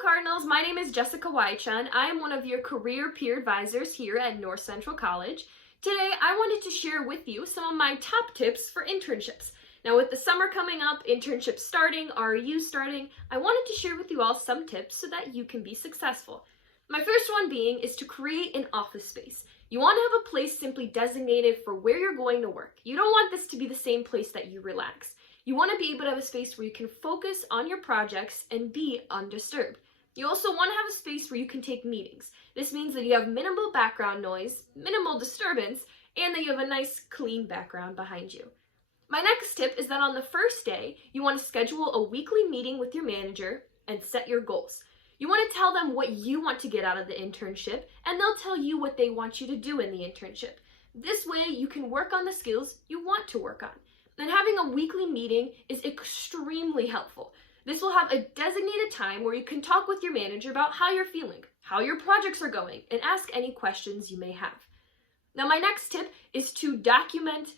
Cardinals, my name is Jessica Wychun. I am one of your career peer advisors here at North Central College. Today, I wanted to share with you some of my top tips for internships. Now, with the summer coming up, internships starting, REU starting, I wanted to share with you all some tips so that you can be successful. My first one being is to create an office space. You want to have a place simply designated for where you're going to work. You don't want this to be the same place that you relax. You want to be able to have a space where you can focus on your projects and be undisturbed. You also want to have a space where you can take meetings. This means that you have minimal background noise, minimal disturbance, and that you have a nice clean background behind you. My next tip is that on the first day, you want to schedule a weekly meeting with your manager and set your goals. You want to tell them what you want to get out of the internship, and they'll tell you what they want you to do in the internship. This way, you can work on the skills you want to work on. And having a weekly meeting is extremely helpful. This will have a designated time where you can talk with your manager about how you're feeling, how your projects are going, and ask any questions you may have. Now, my next tip is to document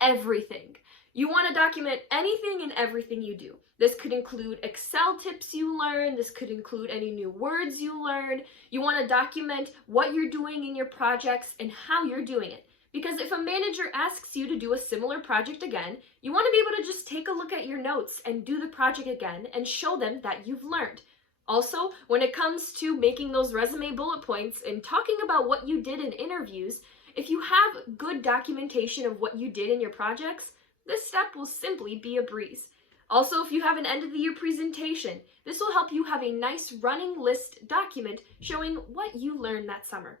everything. You want to document anything and everything you do. This could include Excel tips you learn. This could include any new words you learn. You want to document what you're doing in your projects and how you're doing it. Because if a manager asks you to do a similar project again, you want to be able to just take a look at your notes and do the project again and show them that you've learned. Also, when it comes to making those resume bullet points and talking about what you did in interviews, if you have good documentation of what you did in your projects, this step will simply be a breeze. Also, if you have an end of the year presentation, this will help you have a nice running list document showing what you learned that summer.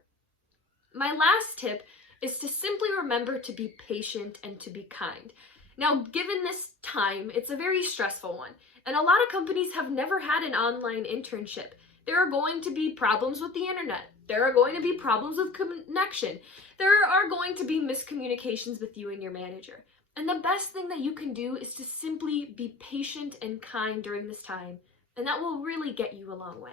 My last tip is to simply remember to be patient and to be kind. Now, given this time, it's a very stressful one, and a lot of companies have never had an online internship. There are going to be problems with the internet. There are going to be problems with connection. There are going to be miscommunications with you and your manager. And the best thing that you can do is to simply be patient and kind during this time, and that will really get you a long way.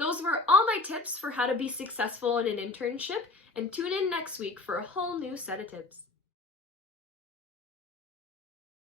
Those were all my tips for how to be successful in an internship, and tune in next week for a whole new set of tips.